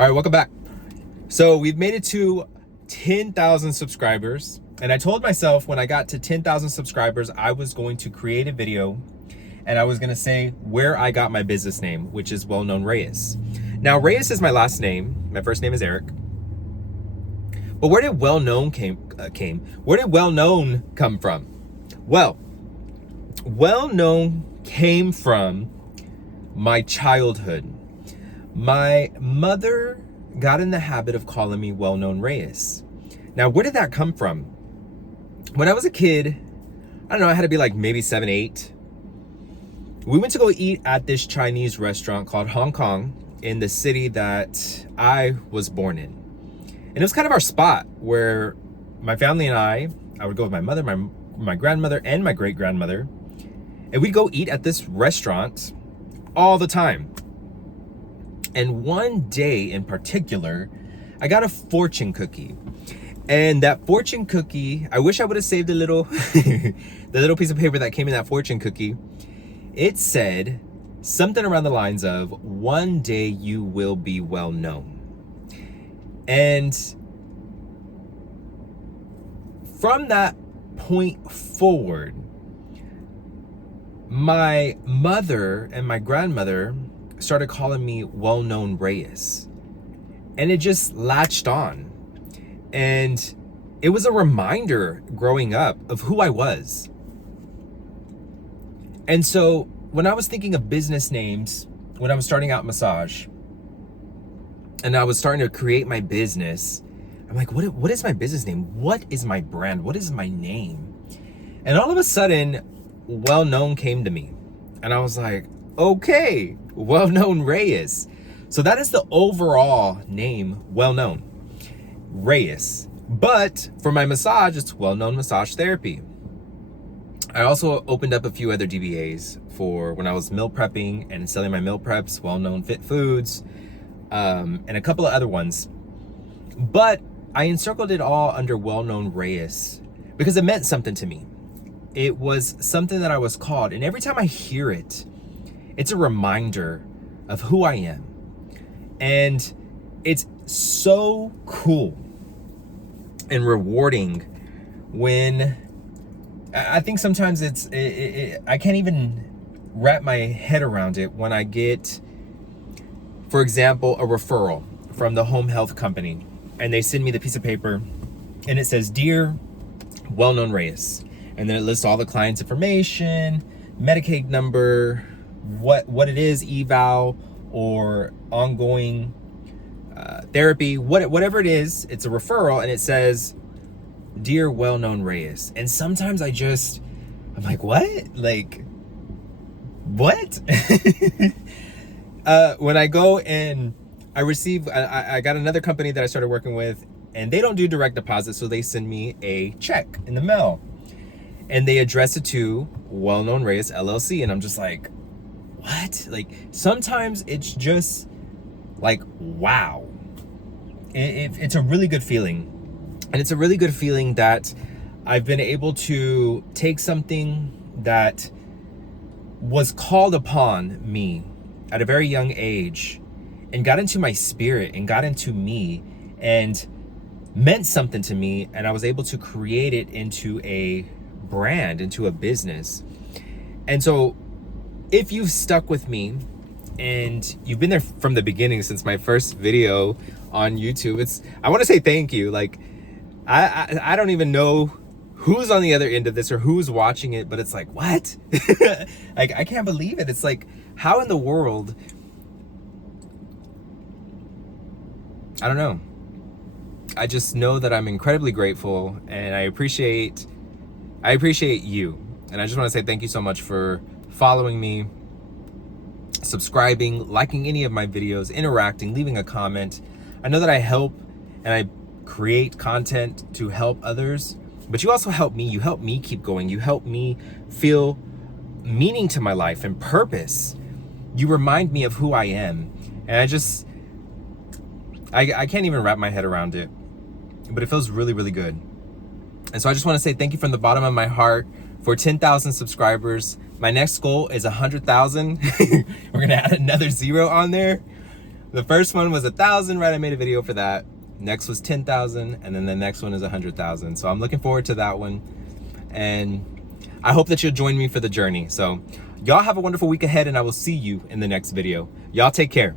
All right, welcome back. So we've made it to 10,000 subscribers. And I told myself when I got to 10,000 subscribers, I was going to create a video and I was going to say where I got my business name, which is well-known Reyes. Now, Reyes is my last name. My first name is Eric. But where did well-known Where did well-known come from? Well, well-known came from my childhood. My mother got in the habit of calling me well-known Reyes. Now, where did that come from? When I was a kid, I don't know, I had to be like maybe 7, 8. We went to go eat at this Chinese restaurant called Hong Kong in the city that I was born in. And it was kind of our spot where my family and I would go with my mother, my grandmother, and my great-grandmother. And we'd go eat at this restaurant all the time. And one day in particular, I got a fortune cookie. And that fortune cookie, I wish I would have saved the little piece of paper that came in that fortune cookie. It said something around the lines of, one day you will be well known. And from that point forward, my mother and my grandmother started calling me well-known Reyes. And it just latched on. And it was a reminder growing up of who I was. And so when I was thinking of business names, when I was starting out massage, and I was starting to create my business, I'm like, what is my business name? What is my brand? What is my name? And all of a sudden, well-known came to me. And I was like, okay, well-known Reyes. So that is the overall name, well-known Reyes. But for my massage, it's well-known massage therapy. I also opened up a few other DBAs for when I was meal prepping and selling my meal preps, well-known fit foods, and a couple of other ones. But I encircled it all under well-known Reyes because it meant something to me. It was something that I was called. And every time I hear it, it's a reminder of who I am. And it's so cool and rewarding when I think sometimes I can't even wrap my head around it when I get, for example, a referral from the home health company and they send me the piece of paper and it says, "Dear well-known Reyes," and then it lists all the client's information, Medicaid number, what it is, eval or ongoing therapy, whatever it is. It's a referral and it says, "Dear well-known Reyes." And sometimes I'm like, what? Like, what? When I go and I receive, I got another company that I started working with and they don't do direct deposit. So they send me a check in the mail and they address it to Well-Known Reyes LLC. And I'm just like, what? Like, sometimes it's just like, wow. It's a really good feeling. And it's a really good feeling that I've been able to take something that was called upon me at a very young age and got into my spirit and got into me and meant something to me. And I was able to create it into a brand, into a business. And so if you've stuck with me and you've been there from the beginning since my first video on YouTube, I want to say thank you. Like, I don't even know who's on the other end of this or who's watching it, but it's like, what? Like, I can't believe it. It's like, how in the world? I don't know. I just know that I'm incredibly grateful and I appreciate you. And I just want to say thank you so much for following me, subscribing, liking any of my videos, interacting, leaving a comment. I know that I help and I create content to help others, but you also help me. You help me keep going. You help me feel meaning to my life and purpose. You remind me of who I am. And I can't even wrap my head around it, but it feels really, really good. And so I just want to say thank you from the bottom of my heart for 10,000 subscribers. My next goal is 100,000. We're going to add another 0 on there. The first one was 1,000, right? I made a video for that. Next was 10,000, and then the next one is 100,000. So I'm looking forward to that one, and I hope that you'll join me for the journey. So y'all have a wonderful week ahead, and I will see you in the next video. Y'all take care.